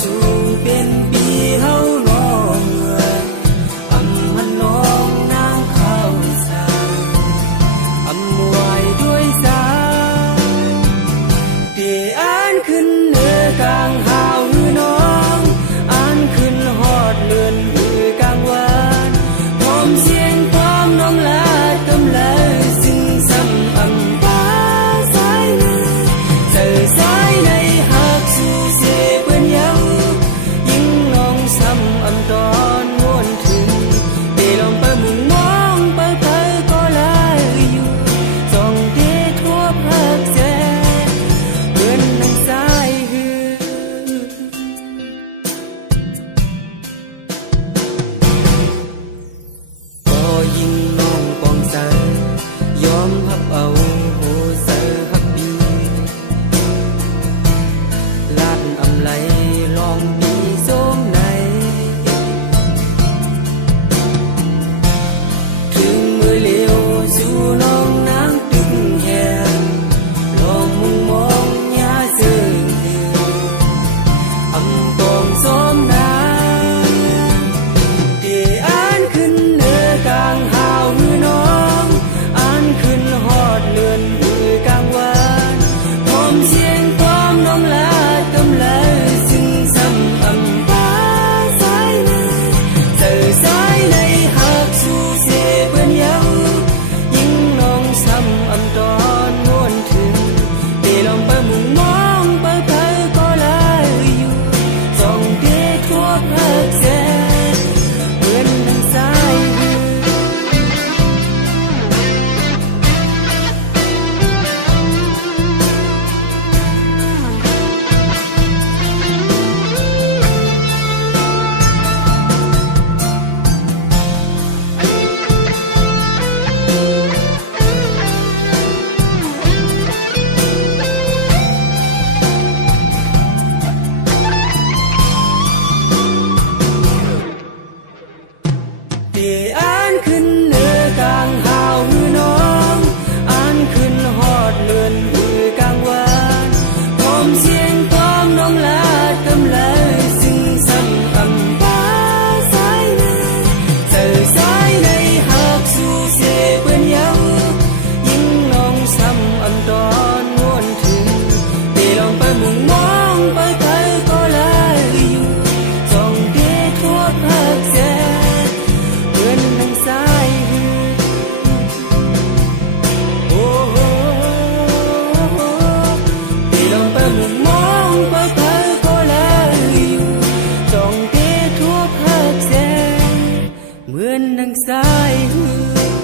สู่เป็นปีเฮาน้องอำหันน้องนางข้าวสารอำไว้ด้วยสายเปีอ่านขึ้นเหนือกลางหาวหือน้องอ่านขึ้นฮอดเลือนหือกลางวานพร้อมเสียงความน้องลาดกำลาซึ่งซ้ำอำปาสายในเจอสายในหักสู่เสเปิ้นเยายิ่งน้องซ้ำอำตอนม่วนถึงเปลองไปมุ่งมองไปไปก็ลายอยู่จ้องเดทั่วภาคแสเปิ้นนั่งสายหือก็ยิ่งน้องปองใจยอมรับเอาโหเสอฮักดีลาดอำไหลลองปีโสมในถึงมือเลียวสู่น้องนางตึงแหงลองมุงมองยาเสื่ออำปองโสมนาเตีอ่านขึ้นเหนือกลางหาวหือน้องอ่านขึ้นฮอดเลือนหือกลางวานพร้อมเสียงความน้องลาดกำลาซึ่งซ้ำอำปาสายในเจอสายในหักสู่เสเปิ้นเยายิ่งน้องซ้ำอำตอนม่วนถึงเปลองไปมุ่งมองไปไปก็ลายอยู่จ้องเดทั่วภาคแสเปิ้นนั่งสายหือเตีอ่านขึ้นเหนือกลางหาวหือน้องอ่านขึ้นฮอดเลือนหือกลางวานพร้อมเสียงความน้องลาดกำลาซึ่งซ้ำอำปาสายในเจอสายในหักสู่เสเปิ้นเยายิ่งน้องซ้ำอำตอนม่วนถึงเปลองไปมุ่งมองไปไปก็ลายอยู่จ้องเดทั่วภาคแสเปิ้นนั่งสายหือโอ้โหเปลองไปมุ่งมองไปไปก็ลายอยู่จ้องเดทั่วภาคแสเหมือนนั่งสายหือ